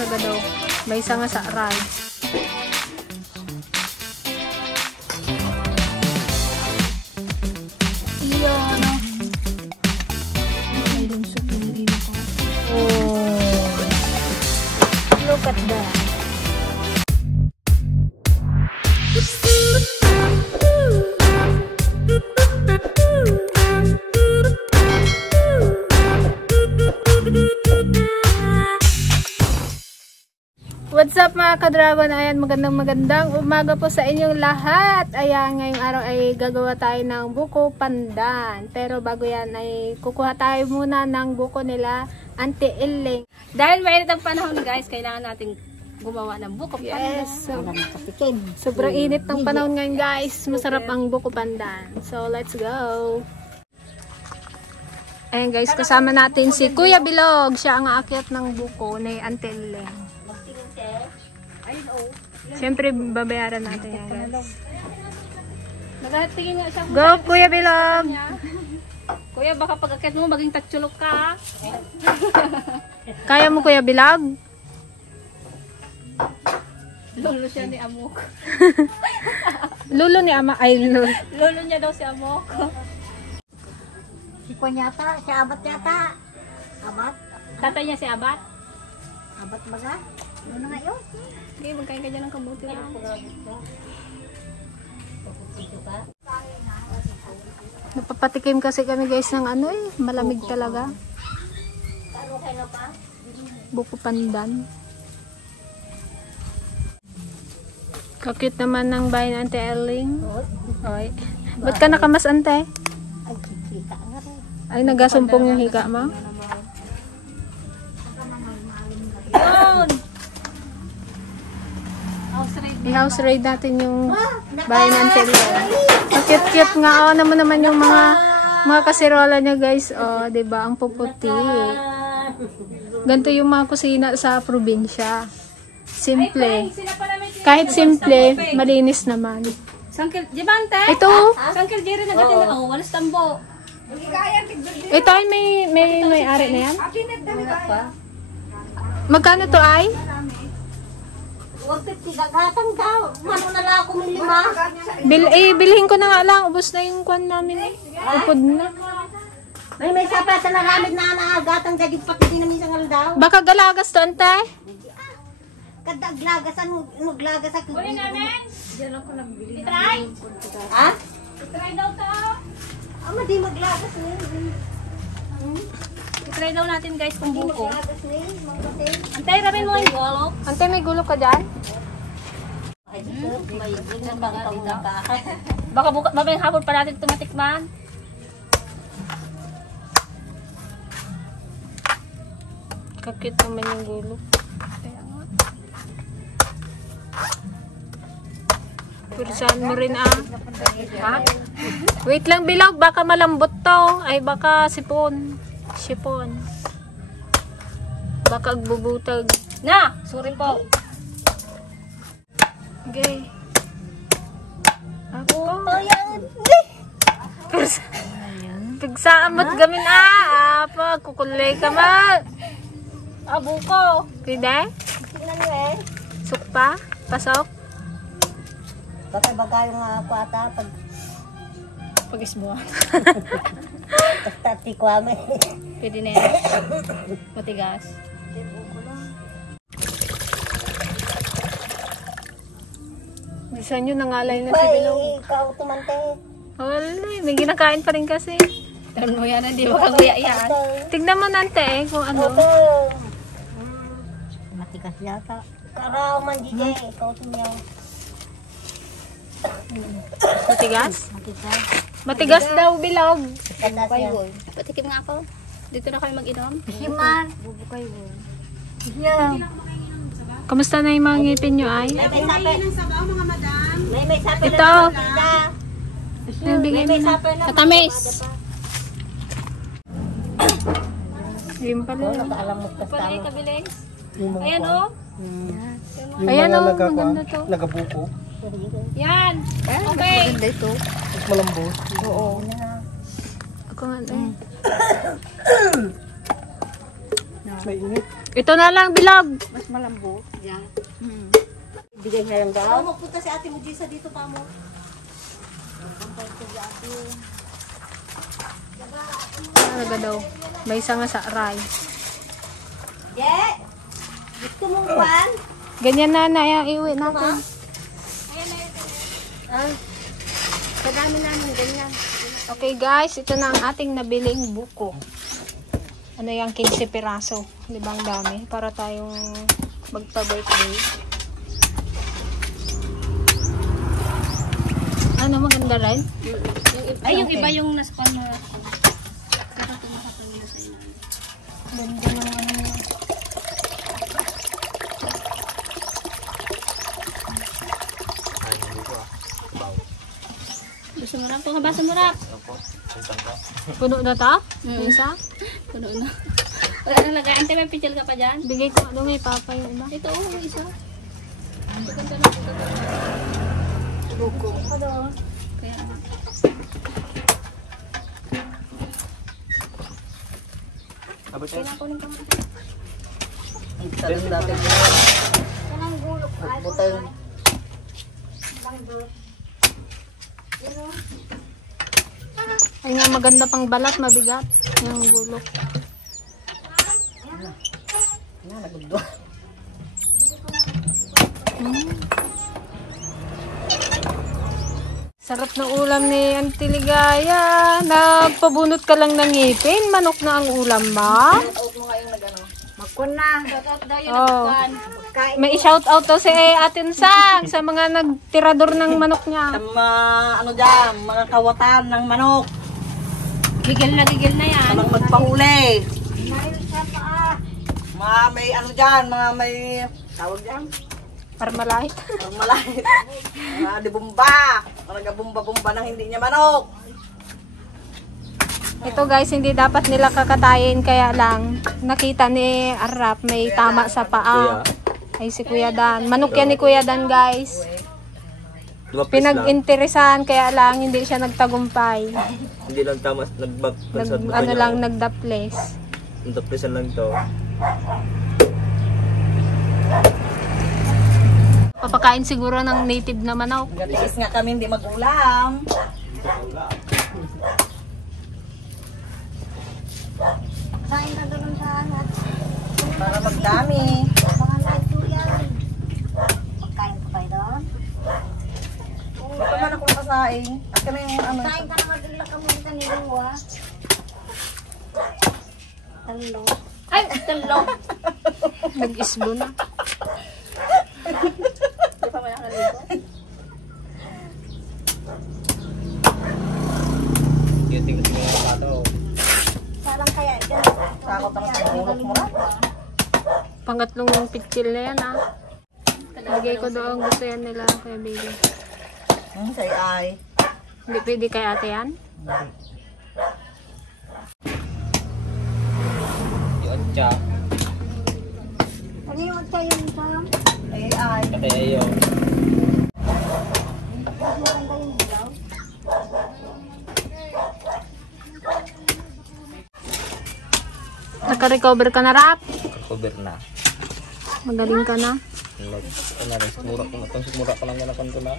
talaga daw. May isa nga sa rice. Look at that. What's up mga ka-dragon? Ayan, magandang umaga po sa inyong lahat. Ayan, ngayong araw ay gagawa tayo ng buko pandan. Pero bago yan ay kukuha tayo muna ng buko nila Auntie Iling. Dahil mainit ang panahon guys, kailangan natin gumawa ng buko pandan. Yes, sobrang init ng panahon ngayon guys. Masarap ang buko pandan. So let's go. Ayan guys, kasama natin si Kuya Bilog. Siya ang aakyat ng buko ni Auntie Iling. Siyempre, babayaran natin yan, guys. Nagatingin nga siya. Go, Kuya Bilog! Kuya, baka pag-akit mo, maging tatsulok ka. Kaya mo, Kuya Bilog? Lolo siya ni Amok. Lolo ni Ama, ay lolo. Lolo niya daw si Amok. Si Kwan yata, si Abat yata. Abat? Tatay niya si Abat. Abat baga? Ano nga yun? Sige, magkain ka dyan ng kabuti lang. Napapatikim kasi kami guys ng ano eh. Malamig talaga. Buko pandan. Kakit naman ng bahay ng Auntie Iling. Oy. Ba't ka nakamas, Ante? Ay, kikita nga rin. Ay, nagasumpong yung higa mo? Yun! I-house raid natin yung bahay ng Auntie Iling. Ang cute-cute nga. Oh, naman yung mga kasirola niya guys. Oh, 'di ba? Ang puputi. Ganito yung mga kusina sa probinsya. Simple. Kahit simple, malinis naman. Sangkil, Jibante? Ito. Sangkil Jerry nagatin na. Oh, walas tambo. Ito ay may ari na yan. Magkano to ay? Huwag pitigagatan ka. Mano na lang ako ng 5. Bilhin ko na nga lang. Ubus na yung kwan namin eh. Upod na. May sapata na gamit na naagatan ka. Di pati din namin isang aldaw. Baka galagas to, Ante. Kadaglagas, ano glagas ako. Kunin namin? Diyan ako nagbili. Itry? Ha? Itry daw to. Ama, di maglagas na yun. Itry daw natin guys kung buko. Maglagas na yun, maglagas. Antay, ramin mo yung gulok. Ante, may gulo ka dyan? Ay, may ganyan bang kauna ka? Baka mamayang hapon pa natin tumatikman. Kakit naman yung gulo. Purisahan mo rin ah. Ha? Wait lang Bilog, baka malambot to. Ay baka sipon. Sipon. Baka agbubutag. Na! Sorry po. Okay. Ako. Pagsaamot gamin ah. Apa, kukulay ka ma. Buko. Pwede? Tingnan nyo eh. Sukpa? Pasok? Baka baga yung kwata pag Pag-isbuha. basta tikwame. Pwede na yan. Matigas. Bisan nyo nangalay na si Ay, Bilog. ikaw tumante. Wala, may ginakain pa rin kasi. Tan mo yan, hindi makaguya yan. Tignan mo nante eh kung ano. Ito. Matigas yata. Karaw man DJ, ikaw tumiyaw. Matigas? Matigas. Matigas daw Bilog. Kada siya. Patikim nga ako. Dito na kayo mag-inom. Himan. Bubukay mo. Yeah. Kamusta na yung mga ngipin nyo ay? May sape. May sape. Ito. May Bigay mo na. sape na. Katamis. Yung pala. Nakaalam mo ka Pala yung kabilis. Ayan o. Ayan o, maganda to. Nagabuko. Yan. Okay. Mas malambot. Ako nga eh. Ito na lang, bilog. Mas malambot. Yan. Hmm. Bigay nga lang daw. Magpunta si ate mo Gisa dito pa mo. Talaga daw. May isa nga sa aray. Yeah! Gusto mong pan? Ganyan na na yung iwi natin. Ah. Kadami namin ganyan. Okay guys, ito na ang ating nabiling buko. Ano yung 15 piraso. Di ba ang dami? Para tayong magpa-birthday. Ano, maganda rin? Ay, yung iba yung nasa pamara. Pero tumakatulong sa ina. Ganda ng ano. Gusto mo rap? Kung basa mo rap. Puno na ta? Isa? Puno na. Wala nang lagay. Ante, may pichel ka pa dyan? Bigay ko ano may papa yung iba. Ito, yung isa. Ito ganda na. Ito ganda na. Buko. Kaya, Kailangan ko ng kamay. Sabi natin. Kanang gulok. Butang. Ay nga maganda pang balat, mabigat. Yung gulok. Sarap ng ulam ni Auntie Ligaya. Nagpabunot ka lang ng ngipin. Manok na ang ulam ba? Magkun na. Oh. May shout out to si Atin Sang sa mga nagtirador ng manok niya. Ano dyan, mga kawatan ng manok. gigil na yan. Mga magpahuli. Mga may ano dyan, mga may tawag dyan. Parmalahit. Mga malahit. Mga dibumba. Mga nagabumba-bumba ng hindi niya manok. Ito guys, hindi dapat nila kakatayin kaya lang nakita ni Arap may tama sa paa. Ay si Kuya Dan. Manok yan ni Kuya Dan guys. Pinag-interesan kaya lang hindi siya nagtagumpay. Hindi lang tama Ano lang nagdaples. Nagdaplisan lang to. Papakain siguro ng native na manok. Gatiis nga kami hindi mag-ulam. Kain ka doon sa anak. Para magdami. Mga nagdo yan. Magkain ka pa doon? Ito man ako nakasaing. At kami yung ano. Kain ka na magdala ka muna kanina. Talo. Ay, talo. Nag-isbo na. Di pa may nakaligo. Yung tingin-tingin ng kato. Sarang kaya dyan. Sakot naman sa ulok mo na. Pangatlong pitchil na yan ah. Lagay ko doon gusto yan nila Kuya Baby. Say ay. Hindi pwede kay ate yan? Yung tsa. Ano yung tayo yung Sam? Ay ay. Kaya yung Maganda yung dilaw. Naka-recover ka na Rap? cover na. Magaling ka na. Sigmura ko lang ganapon ko na.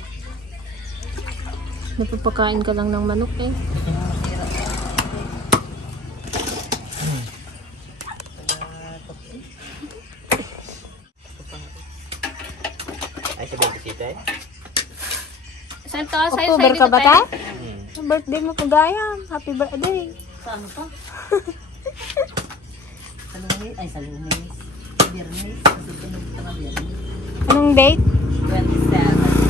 Napapakain ka lang ng manok eh. Ay, sa 27 eh. Saan to? Sa'yo, October sa'yo ka dito ba tayo? ta? Birthday mo kagaya. Happy birthday. Saan pa? Sa Lunes. Ay, sa Lunes. Biyernes. Kasi pinag ka na Biyernes. Anong date? 27.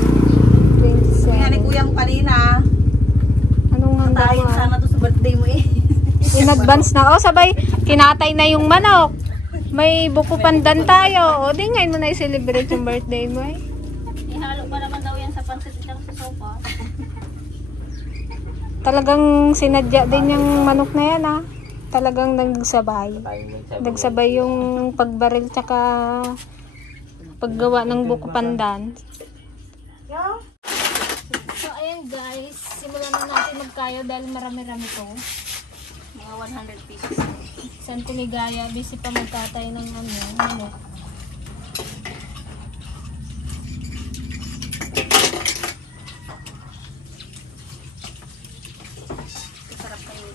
Kaya ni 27. kuya mo kanina. Anong handa Tayo mo? sana to sa birthday mo eh. In advance na. O sabay, kinatay na yung manok. May buko pandan tayo. O di ngayon mo na i-celebrate yung birthday mo eh. Ihalo pa naman daw yan sa pansit at sa sopa. Talagang sinadya din yung manok na yan ah. Talagang nagsabay. Timing sa Nagsabay yung pagbaril tsaka paggawa ng buko pandan. So ayan guys, simulan na natin magkayo dahil marami-rami to. Mga 100 pieces. San Timigaya, busy pa magtatay ng manok. Sarap kayo.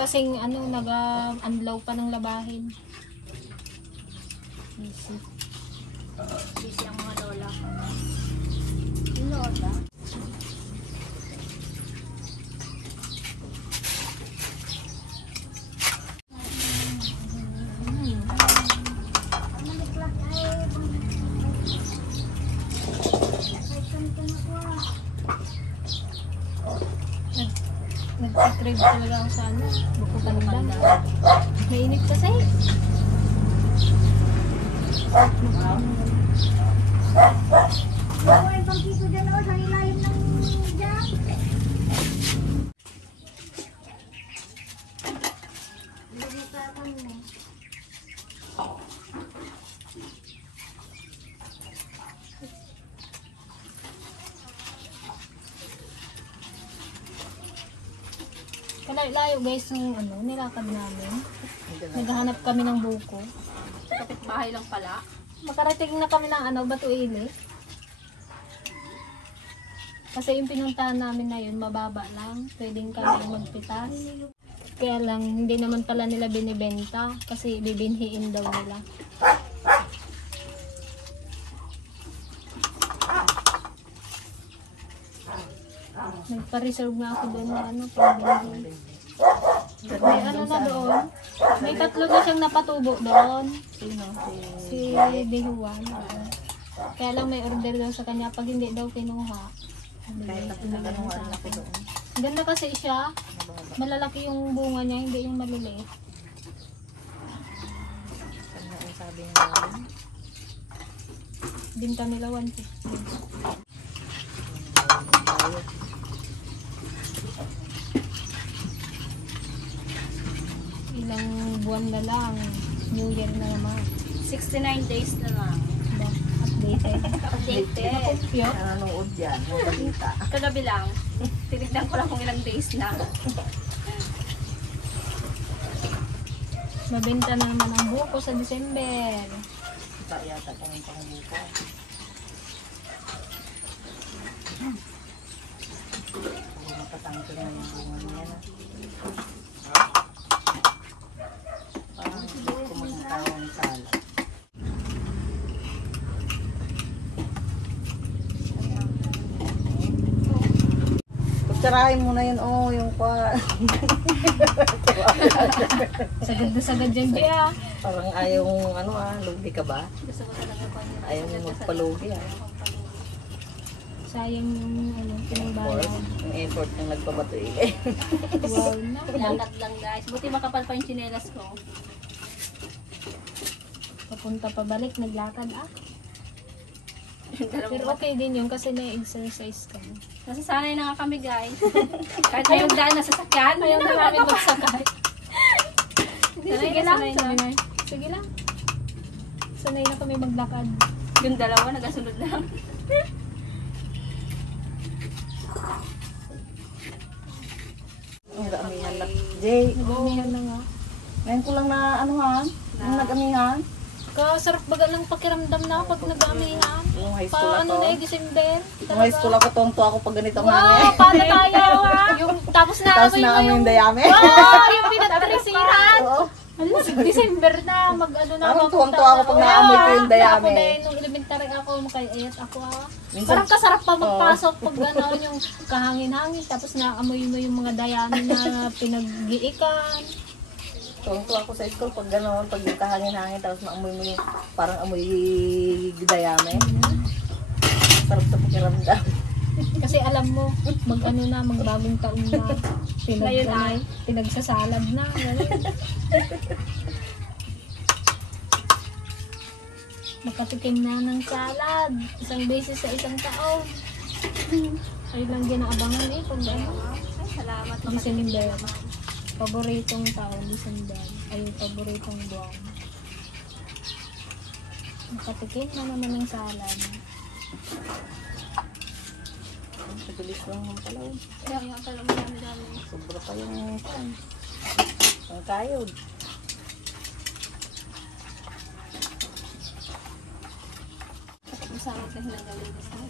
Kasing nag-unlaw pa ng labahin. Busy. Busy ang mga lola. Lola. Nag-crave talaga ako sa buko pandan. Mainit kasi. May pangkito dyan o, sa ilalim ng dyan. Kalayo guys yung nilakad namin. Naghahanap kami ng buko. Kapit-bahay lang pala. Makarating na kami ng Batuili. Kasi yung pinuntahan namin na yun, mababa lang. Pwedeng kami magpitas. Kaya lang, hindi naman pala nila binibenta. Kasi bibinhiin daw nila. Nagpa-reserve nga ako doon na pambili. May na doon. May 3 na siyang napatubo doon. Sino? Si Dehuan. Kaya lang may order daw sa kanya. Pag hindi daw kinuha. Kahit ako naganoan ako doon. Ganda kasi siya. Malalaki yung bunga niya, hindi yung maliliit. Ano ang sabi niya? Binta nila 150. Ilang buwan na lang. New Year na naman. 69 days na lang. Updated. Updated. Cute. Nanonood yan, yung balita. Kagabi lang. Tinignan ko lang kung ilang days na. Mabenta na naman ang buko sa December. Iba yata kung yung pangbuko. Kung makatangkin na yung bunga niya na. Parang hindi ko magkakawang sala. Kutsarahin mo na yun, yung kwa. Sagad na sagad dyan, Bea. Parang ayaw lugi ka ba? Gusto ko talaga pa niya. Ayaw mo magpalugi Sayang yung pinangbayan. Yung effort yung nagpabatuig. Wow na. Lakad lang guys. Buti makapal pa yung tsinelas ko. Papunta pabalik, naglakad Pero okay din yun kasi na-exercise ka. Nasasanay na nga kami guys. Kahit ngayong daan na sasakyan. Ayaw na namin magsakay. Sige lang, sanay sabi na. na. Sige lang. Sanay na kami maglakad. Yung dalawa nagasunod lang. Ang amihan na. Jay, Nag-amihan na nga. ngayon ko lang na yung nag-amihan. Kasarap baga ng pakiramdam na pag nag-amihan. Yung high school Pa, ako. December. Yung high school ako, tonto ako pag ganito ang Wow, hangin. paano tayo ha? Yung, tapos na Tapos na mo yung dayami. Wow, yung pinagtrisihan. Oo. Ano, December na, mag-ano na Parang ako. tuwang-tuwa ako pag naamoy ko yung dayami. Ako din, nung elementary ako, makayayat ako Minsan- Parang kasarap pa magpasok pag gano'n yung kahangin-hangin. Tapos naamoy mo yung mga dayami na pinag-giikan. Tonto ako sa school pag gano'n, pag kahangin-hangin, tapos maamoy mo yung parang amoy dayami. Sarap sa pakiramdam. Kasi alam mo, mag-ano na, magbagong taon na. Ngayon ay? Pinagsasalad na. Ganun. Makatikim na ng salad. Isang beses sa isang taon. Ayun lang din ang abangan kung ano. Ay, salamat. Salamat. December. Paboritong taon, December. Ay, paboritong buwan. Nakatikim na naman ng salad. Mabilis lang ang palaw. Kaya nga pala marami-dami. Sobra pa yung ang kayod. Masama ka hinagalinis na.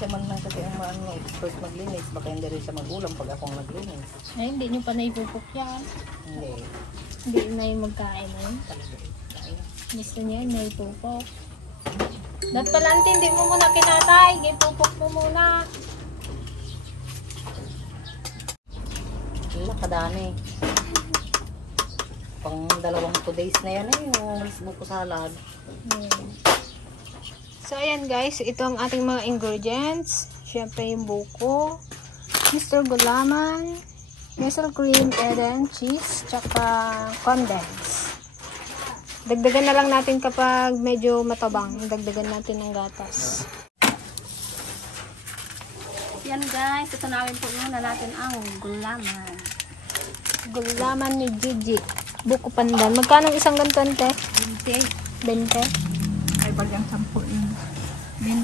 Siya man lang kasi ang maano, first maglinis. Baka hindi rin siya magulang pag akong naglinis. Ay, hindi nyo pa naipupok yan. Hindi. Hindi na yung magkain eh. Talaga. Gusto niya yung naipupok. Dapat pala, auntie, hindi mo muna kinatay. Ipupok mo muna. Wala, kadami. Pang 2 days na yan eh, yung buko salad. So, ayan guys. Ito ang ating mga ingredients. Siyempre yung buko, Mr. Gulaman, Nestle cream, Eden, cheese, tsaka condense. Dagdagan na lang natin kapag medyo matabang. Dagdagan natin ng gatas. Yan guys, ito namin po muna natin ang gulaman. Gulaman ni Gigi. Buko pandan. Magkano isang ganito, te? 20. 20? Ay, bagang 10 yun. 20?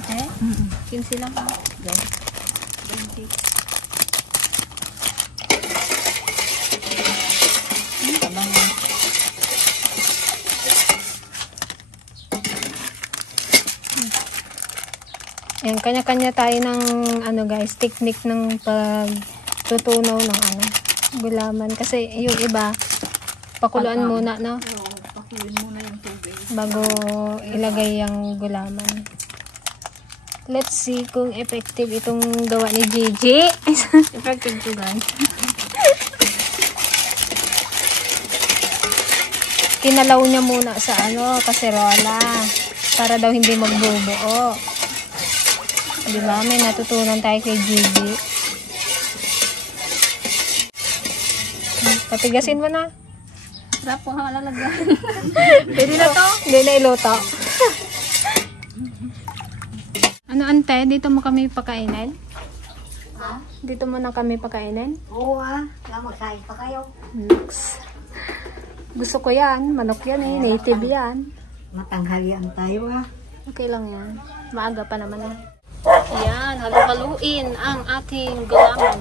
15 lang ha. 20. Tabang Yan, kanya-kanya tayo ng ano guys, technique ng pagtutunaw ng ano, gulaman. Kasi yung iba, pakuluan muna, no? Pakuin muna yung tubig. Bago ilagay yung gulaman. Let's see kung effective itong gawa ni Gigi. Effective to guys. Kinalaw niya muna sa ano, kaserola. Para daw hindi magbubuo. Diba? May natutunan tayo kay Gigi. Patigasin mo na. Sarap po ha, lalagyan. Pwede na to? Hindi na iluto. Ano ante? Dito mo kami pakainin? Ha? Dito mo na kami pakainin? Oo ah, lang magsahin pa kayo. Lux. Gusto ko yan. Manok yan eh. Native yan. Matanghalian tayo ah. Okay lang yan. Maaga pa naman eh. Yan. Halu-haluin ang ating gulaman.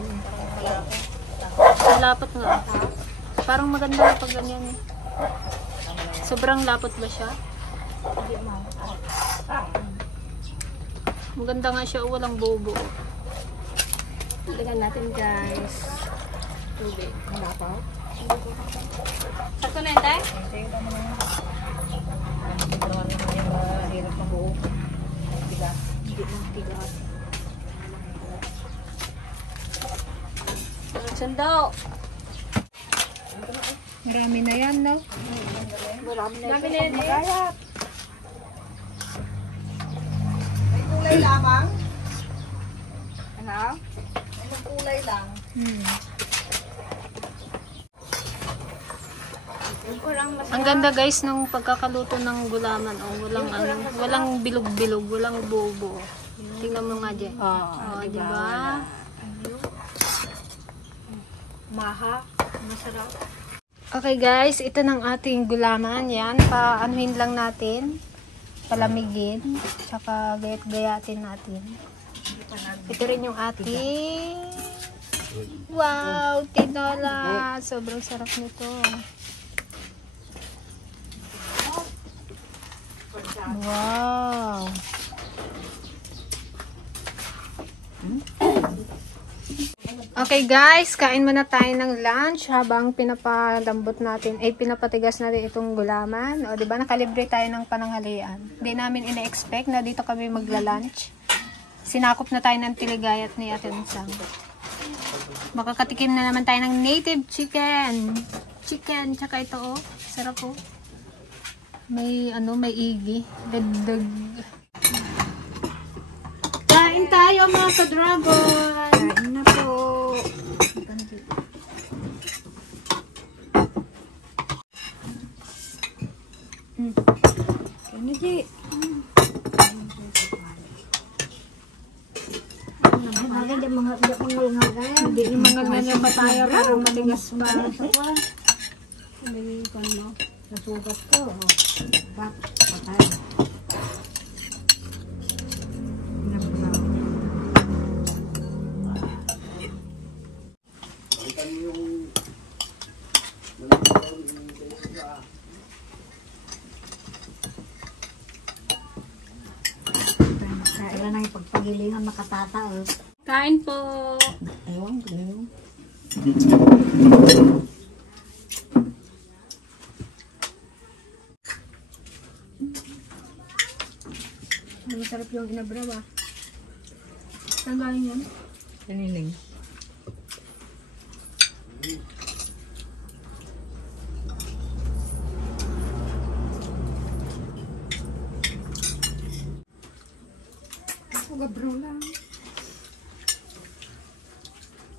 Lapot nga. Parang maganda pag ganyan eh. Sobrang lapot ba siya? Maganda nga siya. Walang bobo. Lagyan natin guys. Tubig. Sakto na yun tayo? Hirap na buo. Bigas. Sando. Marami na yan, no? Marami na Dami na yun eh. May kulay lamang. Ano? May kulay lang. Ang ganda guys ng pagkakaluto ng gulaman. Oh, walang bilog-bilog, walang bobo. Tingnan mo nga dyan. Oh, di ba? Maha. Masarap. Okay guys, ito ng ating gulaman. Yan, paanuhin lang natin. Palamigin. Tsaka gayat-gayatin natin. Ito rin yung ating wow, tinola. Sobrang sarap nito. Wow. Okay guys, kain muna tayo ng lunch habang pinapalambot natin, pinapatigas natin itong gulaman. O diba, nakalibre tayo ng pananghalian. Hindi namin ina-expect na dito kami magla-lunch. Sinakop na tayo ng Tiligayat ni Ate Unsang. Makakatikim na naman tayo ng native chicken. Chicken, tsaka ito oh. Sarap oh. May may igi. Dagdag. Kain tayo mga ka-dragon. Kain na po. Kain na, Ji. Hindi mga ganyan. Hindi yung mga ganyan pa tayo, pero matigas pa. Hindi ko ano. Nasugat ko. Patay. Kaya nang ipagpagilingan makatataos. Kain po. Ewan, ganyan. Masarap yung inabra ba? Saan galing yan? Kaniling. Gabro lang.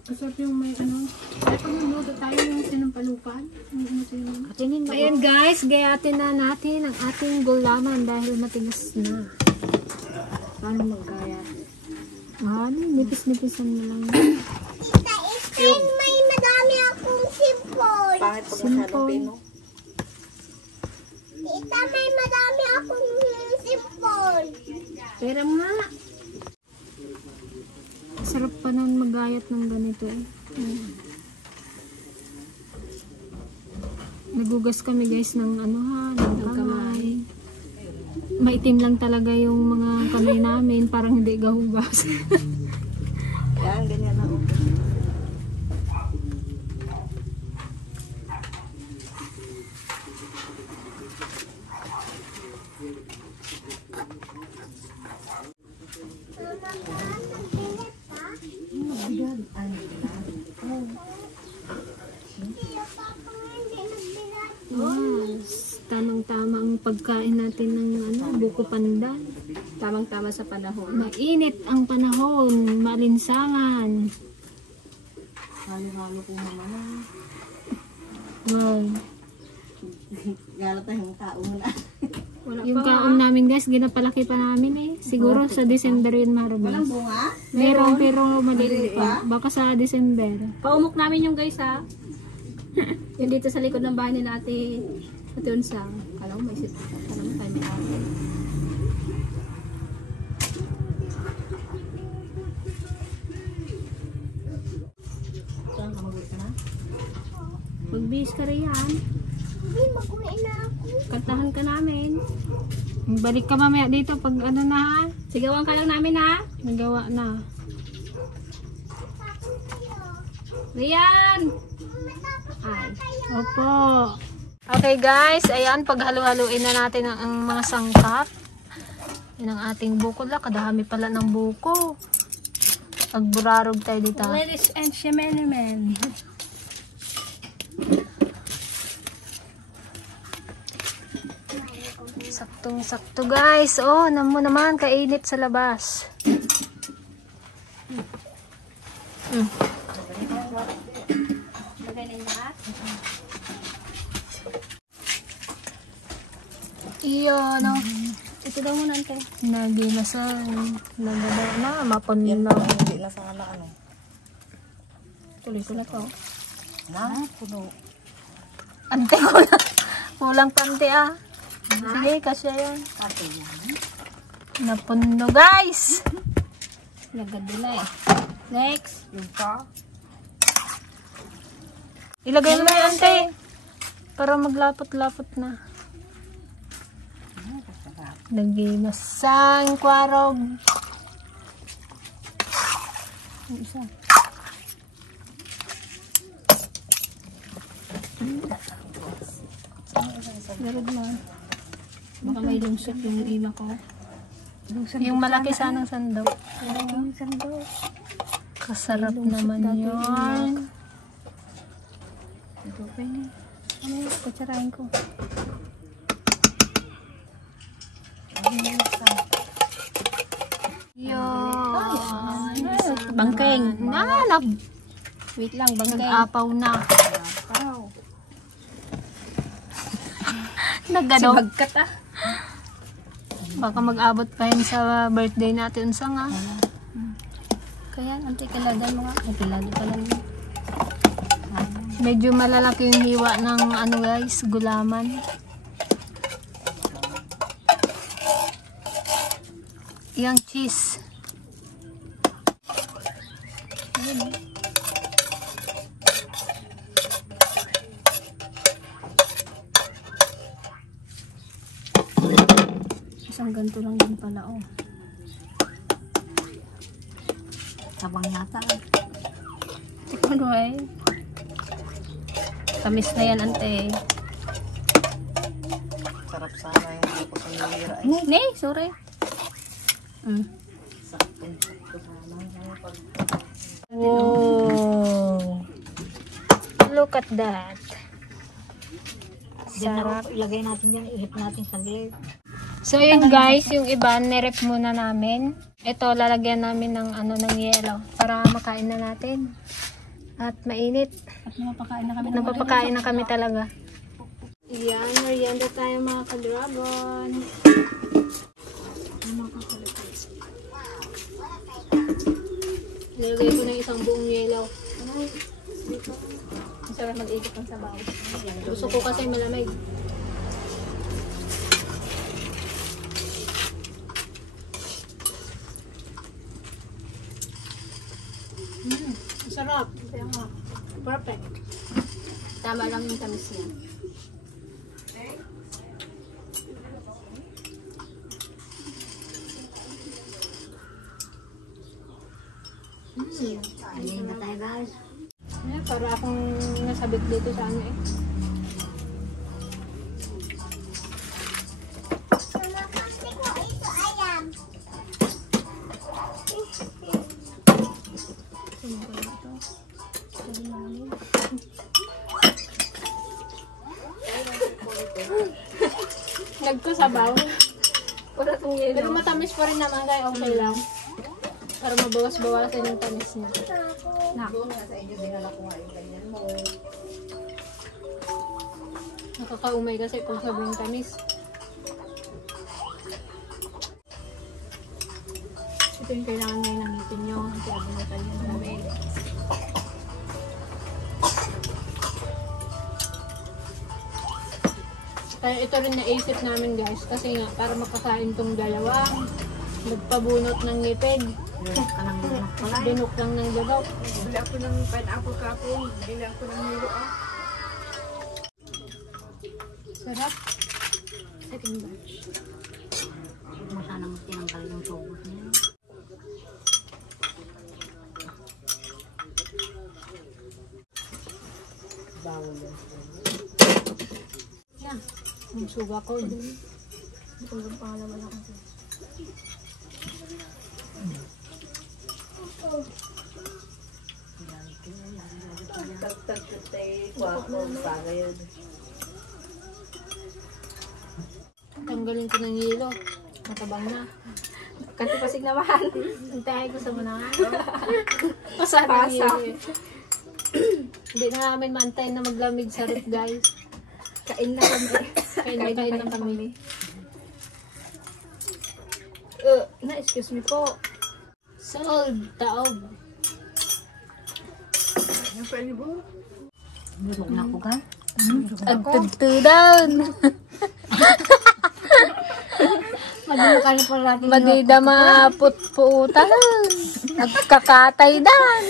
Masarap yung may ano. Ay, pag nanodo tayo yung sinampalukan. Ayan guys, gayatin na natin ang ating gulaman dahil matigas na. Paano magkaya? Nipis-nipisan na lang. May madami akong sipon. Pangit pag masyadong pino. Tita, may madami akong sipon. Pero nga. Sarap pa nang magayat ng ganito eh. Nagugas kami guys ng ng kamay. Maitim lang talaga yung mga kamay namin, parang hindi gahugas. Yan, ganyan ako. Yes, tamang-tama ang pagkain natin ng buko pandan. Tamang-tama sa panahon. Mainit ang panahon, malinsangan. Halo-halo ko naman. Wow. Gala tayong taong na. Wala Yung pa kaong namin guys, ginapalaki pa namin eh. Siguro sa December yun Walang marabas. bunga? Meron pero maliit pa. Baka sa December. Paumok namin yung guys ha. Yung dito sa likod ng bahay ni Ate Unsang. Alam mo, alam mo tayo may ate. Saan ka mag-uwi ka na? Magbihis ka rin yan. Hindi, mag-uwi na ako. Kantahan ka namin. Balik ka mamaya dito pag na ha. Sigawan ka lang namin ha. Nagawa na. Rian! Ay. Opo. Okay guys, ayan, paghalo-haluin na natin ang mga sangkap. Yan ang ating buko la. Kadami pala ng buko. Pagburarog tayo dito. Ladies and gentlemen. Saktong-sakto guys. Oh, namo naman, kainit sa labas. Lagay na yung lahat. Iyo, no. Ito daw muna ante. Naginasan. Nagada na, mapon Yan na. lang, hindi na sana ano. Tuloy ko na to. Na, puno. Ante ko na. Kulang pante ah. Sige, kasya yan. Ate yan. Napundo guys. Nagadula eh. Next. Yung pa. Ilagay mo na yan, ante. Para maglapot-lapot na. Nagimasang kwarog. Yung isa. Meron na. Baka may lungsot yung ima ko. Yung malaki sanang sandok. Kasarap naman yun. Ito pa yun. Ano yung kutsarain ko? Yun. Bangkeng. Wait lang, bangkeng. Nag-apaw na. Wow. Nagano. Bagkat ah. Baka mag-abot pa yun sa birthday natin sa nga. Kaya, anti kiladan mo nga. Ay, kilado pa lang. Medyo malalaki yung hiwa ng ano guys, gulaman. Yung cheese. Isang ganito lang din pala, oh. Sabang yata. Tikman mo eh. Tamis na yan, ante. Sarap sana yung hindi ko pamilira. Nee, sorry. Wow! Look at that. Sarap. Ilagay natin yan, ihip natin sa gilid. So yun guys, yung iba nirep muna namin. Ito lalagyan namin ng ano ng yelo para makain na natin. At mainit. At napapakain na kami. Napapakain na kami talaga. Yan, merienda tayo mga ka-dragon. Nilagay ko na isang buong yelo. Masarap mag-ikot ng sabaw. Gusto ko kasi malamig. Sarap. Perfect. Tama lang yung tamis niya. Ayun na tayo guys. Para akong nasabit dito sa ano eh. Nagkasabaw. Wala itong yelo. Pero matamis pa rin naman kaya okay lang. Para mabawas-bawasan yung tamis niya. Nakakaumay kasi kung sobrang tamis. Ito yung kailangan ngayon ng ngipin nyo. Kasi abunutan nyo namin. Kaya ito rin naisip namin guys. Kasi nga, para makakain tong dalawang nagpabunot ng ngipin. Binok lang ng gabaw. Bili ako ng pineapple kapon. Bili ako ng hilo Sarap. Second batch. Huwag mo sana magtinanggal yung sobot niya. Bawal yan. Yan. Yung suga ko. Hindi ko lang pangalaman ako. Tanggalin ko ng hilo. Matabang na. Katipasig naman. Antahay ko sa muna. Pasada ng hilo. Hindi na namin maantay na maglamig sa ref guys. Kain na kami. Kain na kami. Excuse me po. Sold. Taob. Huwag na ako guys. Agtugtudan. Madumukali pa natin. Madida maputpuutan. Nagkakatay dan.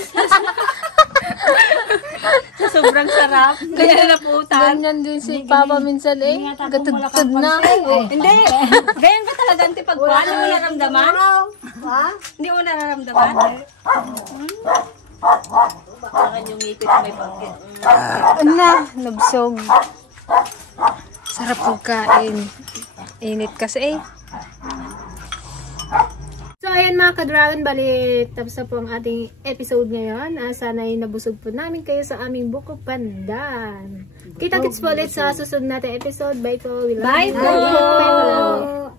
Sobrang sarap. Kaya na naputan. Ganyan din si Papa minsan eh. Gatugtud na. Hindi. Ganyan ba talaga ang tipagpuan? Hindi mo naramdaman? Ha? Hindi mo nararamdaman? Baka yung ngipit may pangkit. Nabsog. Sarap pagkain. Init kasi eh. So ayan mga ka-dragon, bali tapos na po ang ating episode ngayon. Sana'y nabusog po namin kayo sa aming buko pandan. Kita-kits po ulit sa susunod natin episode. Bye po. We love you. Bye po.